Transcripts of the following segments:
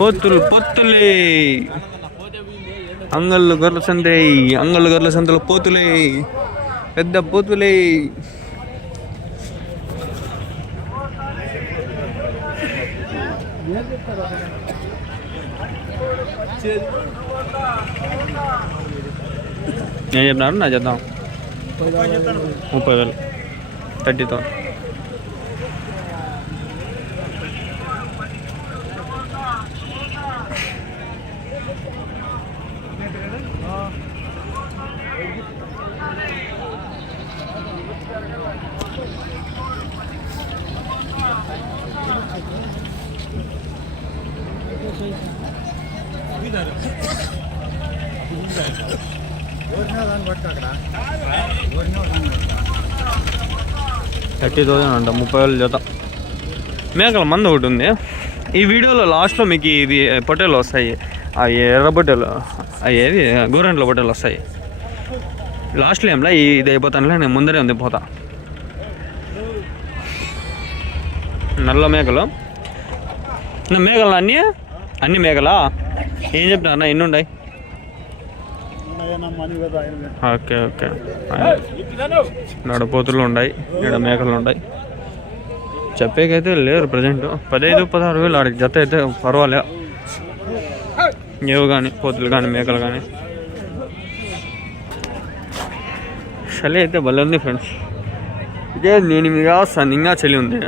పొత్తులే అంగళ్ళు గొర్రెల సంతే, అంగళ్ళు గొర్రెల సంతలో పోతులే, పెద్ద పోతులే. ఏం చెప్పినారు నా చేద్దాం 30,000 30,000. $30,000 అంట, 30,000 జత. మేకల మంద ఒకటి ఉంది. ఈ వీడియోలో లాస్ట్లో మీకు ఇది పొట్టేలు వస్తాయి, అవి ఎర్ర పొట్టేలు, అవి ఏవి గోరెంట్ల పొట్టేలు వస్తాయి లాస్ట్లో. ఏంలా ఇది అయిపోతానులే, నేను ముందరే ఉంది పోతా. నల్ల మేకలు, మేకలు అన్ని మేకలా ఏం చెప్తున్నా, ఎన్ని ఉన్నాయి? Okay okay. నడపోతులు ఉన్నాయి, ఇక్కడ మేకలు ఉన్నాయి. చెప్పేకైతే లేరు ప్రజెంట్. 15,000-16,000 ఆడికి జత అయితే పర్వాలే. ఏవు కానీ పోతులు కానీ మేకలు కానీ. చలి అయితే భలే ఉంది ఫ్రెండ్స్. ఇదే నేను మీద సన్నింగా చలి ఉంది.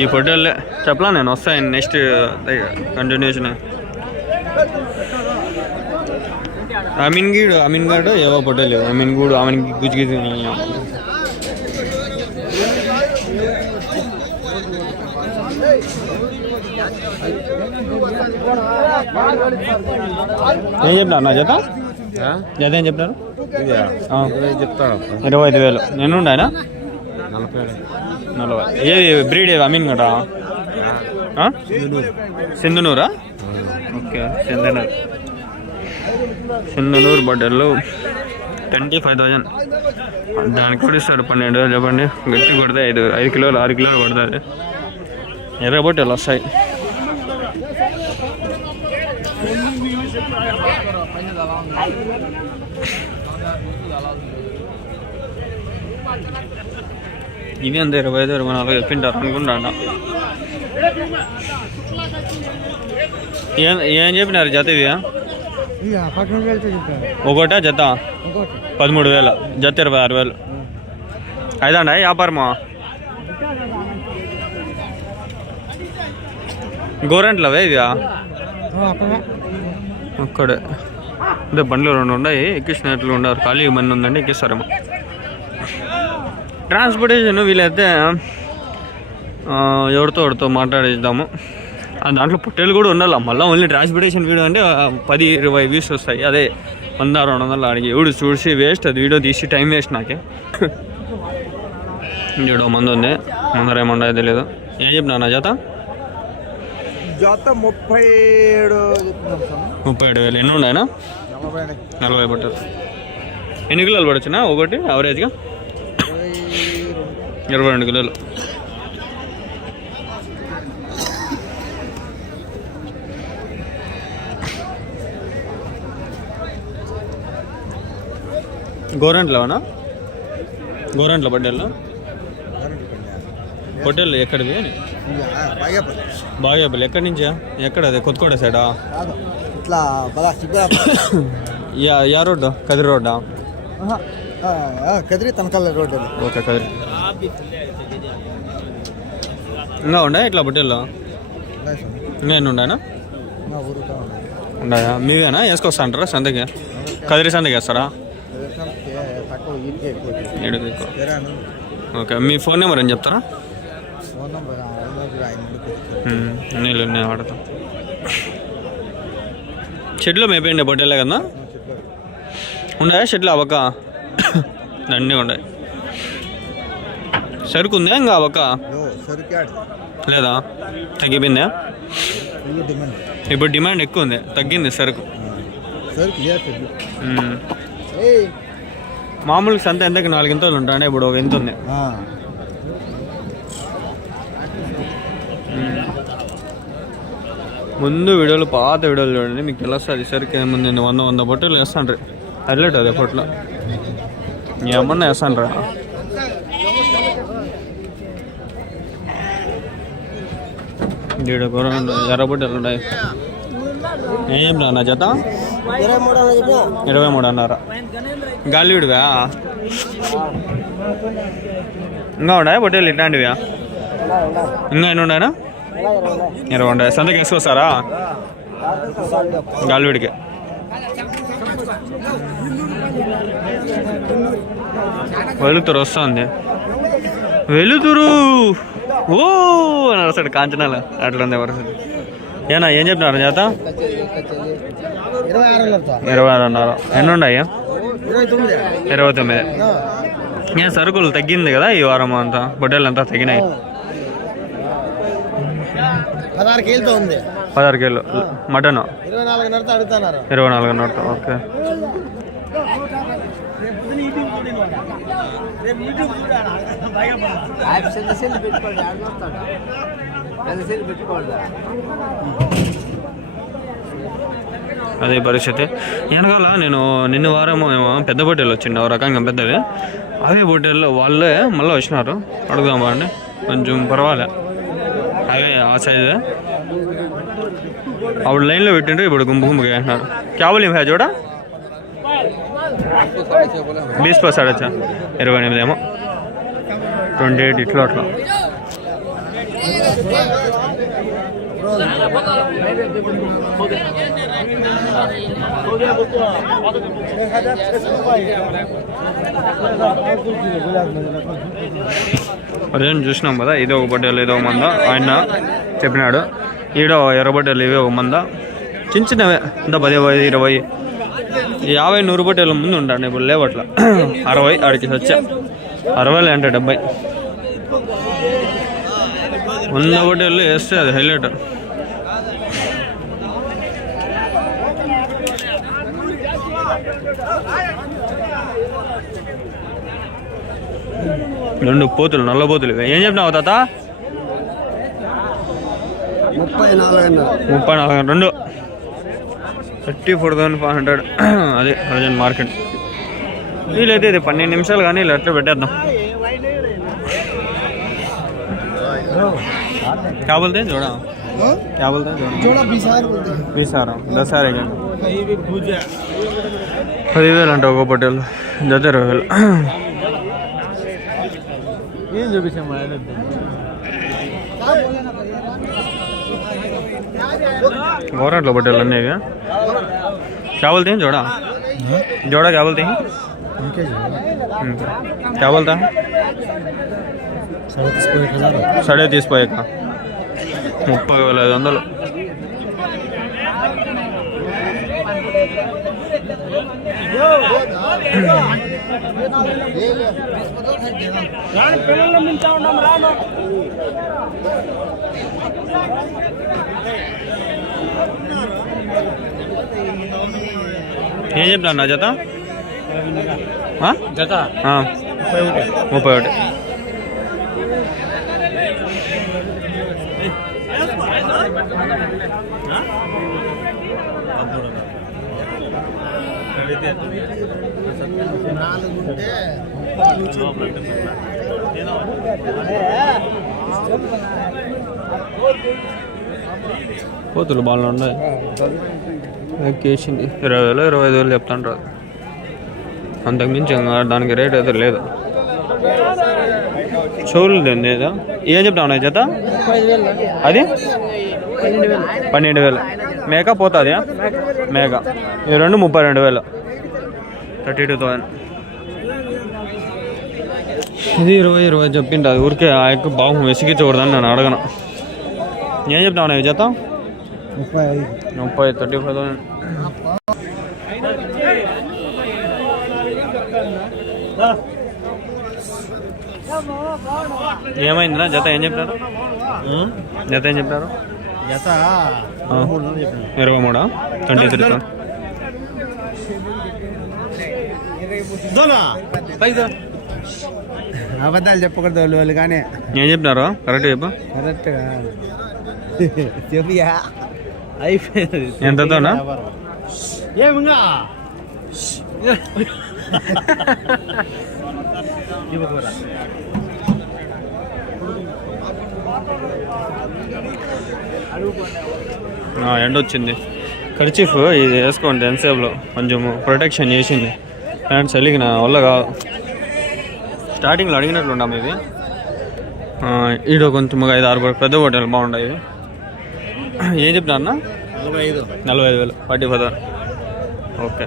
ఈ పొట్టేళ్ళే చెప్పలా నేను వస్తాయి నెక్స్ట్ కంటిన్యూషన్. అమీన్గాడు ఏవో పొట్టేలు, అమీన్గూడు అమీన్కి గుజ్జిగిజ్. ఏం చెప్పినారు నా జత? జత ఏం చెప్పినారు? చెప్తాను 25,000. నేను ఉండాయనా 40. ఏది బ్రీడ్ ఏది? అమీన్ కదా, సింధనూరా? ఓకే, సింధనూరు బడ్డర్లు 25,000. దానికి కూడా ఇస్తాడు 12,000. చెప్పండి, గట్టి కొడితే 5 కిలోలు 6 కిలోలు పడుతుంది. ఎర్ర బొట్టెలు వస్తాయి. ఇవి అంత 25-24 చెప్పింటారు అనుకుంటా. ఏం చెప్పినారు జత? ఇవి ఒకటా జత? 13,000 జత, 26,000. అయిదండి వ్యాపారమా? గోరెంట్లవే ఇవి? ఒక్కడే అంటే బండ్లు 2 ఉన్నాయి, ఎక్కించినట్లు ఉండరు. ఖాళీ బండి ఉందండి, ఎక్కిస్తారేమో. ట్రాన్స్పోర్టేషన్ వీలైతే ఎవరితో మాట్లాడేద్దాము. దాంట్లో పొట్టేలు కూడా ఉండాలి. మళ్ళీ ఓన్లీ ట్రాన్స్పోర్టేషన్ వీడియో అంటే 10-20 వ్యూస్ వస్తాయి. అదే 100-200 అడిగి ఎవడు చూసి వేస్ట్. అది వీడియో తీసి టైం వేస్ట్ నాకే. చూడ మంది ఉంది, ముందర ఏమన్నా తెలియదు. ఏం చెప్పినా నా జత? 37,000. ఎన్ని ఉన్నాయనా? 40 పట్టారు. ఎన్ని కిలోలు పడొచ్చునా ఒకటి యావరేజ్గా? 22 కిలోలు. గోరెంట్లవనా? గోరెంట్ల పడ్డేళ్ళు పొట్టేళ్ళు ఎక్కడివి? బాగేపల్లి. ఎక్కడి నుంచా? ఎక్కడ అది? కొత్తకోట సైడా? యా రోడ్డు? కదిరి రోడ్డా? కదిరి తనకల్ రోడ్. ఓకే, కదిరి. ఇంకా ఉండా ఇట్లా పొట్టేళ్ళు? ఇంకా ఎన్ని ఉన్నాయనా? ఉన్నాయా? మీవేనా వేసుకొస్తా అంటారా సంతకి? కదిరి సంతకి వేస్తారా? ఓకే, మీ ఫోన్ నెంబర్ ఏం చెప్తారా? నీళ్ళు నేను వాడతాం. షెడ్లో మేపేయండి పొట్టేళ్ళే కదా? ఉన్నాయా షెడ్లు? అవక అన్నీ ఉన్నాయి. సరుకు ఉందా ఇంకా? అవక లేదా? తగ్గిపోయిందా? ఇప్పుడు డిమాండ్ ఎక్కువ ఉంది, తగ్గింది సరుకు. మామూలుగా సంత ఎంతకి 4 ఇంతలు ఉంటాయి, ఇప్పుడు 1 ఇంత ఉంది. ముందు వీడియోలు పాత వీడియోలు చూడండి, మీకు తెలుస్తుంది. సరికి ముందు నేను 100 బొట్టలు వేస్తాను రీ, హైలైట్ అది అప్పట్లో. ఏమన్నా వేస్తాను రా. ఈడ ఎర్ర బొట్టలు ఉన్నాయి. ఏం రా నా జత 23 అన్నారా? గాలివిడివా? ఇంకా ఉన్నాయా బొట్టలు ఇట్లాంటివా? ఇంకా ఎన్ని ఉన్నాయనా? 20 ఉన్నాయి. సంతకి వేసుకొస్తారా గాలివిడికి? వెలుతురు వస్తుంది, వెలుతురు ఓ అని వస్తాడు కాంచనాల. అట్లా ఉంది వరుస. ఏనా ఏం చెప్పినారు చేత? 26 అన్నారు. ఎన్ని ఉన్నాయి? 29. ఏం సరుకులు తగ్గింది కదా ఈ వారం అంతా, బొట్టెలు అంతా తగ్గినాయి. 16 కేలు మటన్ 24 ఓకే. అదే పరిస్థితి. వెనకాల నేను నిన్న వారం ఏమో పెద్ద బొట్టెలు వచ్చిండు, ఒక రకంగా పెద్దవి. అవే బొట్టెల్లో వాళ్ళే మళ్ళీ వచ్చినారు. అడుగుదామా అండి, కొంచెం పర్వాలే. అవే ఆ సైజే అప్పుడు లైన్లో పెట్టిండ్రు, ఇప్పుడు గుంపు గుంపుగా వేసినారు. క్యాబుల్ ఏం చూడ 20 సాడచ్చా 28 ఏమో 28 ఇట్లా అట్లా. అదే చూసినాం కదా, ఇదో ఒక బొట్టెలు ఏదో ఒక మంద ఆయన చెప్పినాడు. ఈడో ఎర్ర బొట్టెలు ఇవే ఒక మంద, చిన్న చిన్నవే అంత 10, 20, 50, 100 బొట్టెల ముందు ఉంటాను. ఇప్పుడు లేవట్ల 60 ఆడికి వచ్చా. 60 అంటే 70. 100 బొట్టెలు వేస్తే అది హైలైట్. రెండు పోతులు, నల్ల పోతులు. ఏం చెప్పినావు తాత? 34 2 34,500. అదే ప్రజెంట్ మార్కెట్. వీలైతే ఇది 12 నిమిషాలు కానీ ఇలా ఎట్లా పెట్టేద్దాం. क्या बोलते हैं जोड़ा? क्या बोलते हैं जोड़ा? 20 10 10,000 అంటే ఒక పొట్టేలు జత 20,000. ఏం చూపించాం గవర్నమెంట్లో పొట్టేలు అన్నీ. क्या बोलते हैं जोड़ा? जोड़ा क्या बोलते हैं? क्या बोलता है? 35,000 का 30,500. ఏం చెప్తా నా జత? జత 31. పోతులు బాగా ఉన్నాయి. కేసింది 20,000 25,000 చెప్తాను రాదు, అంతకుమించి దానికి రేట్ అయితే లేదు. చెవులు లేదా? ఏం చెప్తాను జత? అది 12,000. మేక పోతుంది మేక. ఈ రెండు 32,000 32,000. ఇది 20 చెప్పింది. అది ఊరికే ఆ యొక్క బాగు వెసిగించకూడదని నేను అడగను. ఏం చెప్తాను జత? 30 35,000. ఏమైందినా జత? ఏం చెప్పినారు? జత ఏం చెప్పినారు? 23 23. అబద్ధాలు చెప్పకూడదు వాళ్ళు కానీ ఏం చెప్పినారు కరెక్ట్ చెప్పు. కరెక్ట్గా చెప్పియా అయిపోయింది. ఎంతతోనా? ఏమిగా ఎండ వచ్చింది. కర్చీఫ్ ఇది వేసుకోండి ఎంతసేపులో కొంచెం ప్రొటెక్షన్ చేసింది. అండ్ చలికి నా వల్ల కాదు. స్టార్టింగ్లో అడిగినట్లు ఉన్నాము ఇది. ఈడో కొంచెం 5-6 పెద్ద హోటల్ బాగుంటాయి. ఏం చెప్పినా అన్న? 45,000 40,000. ఓకే.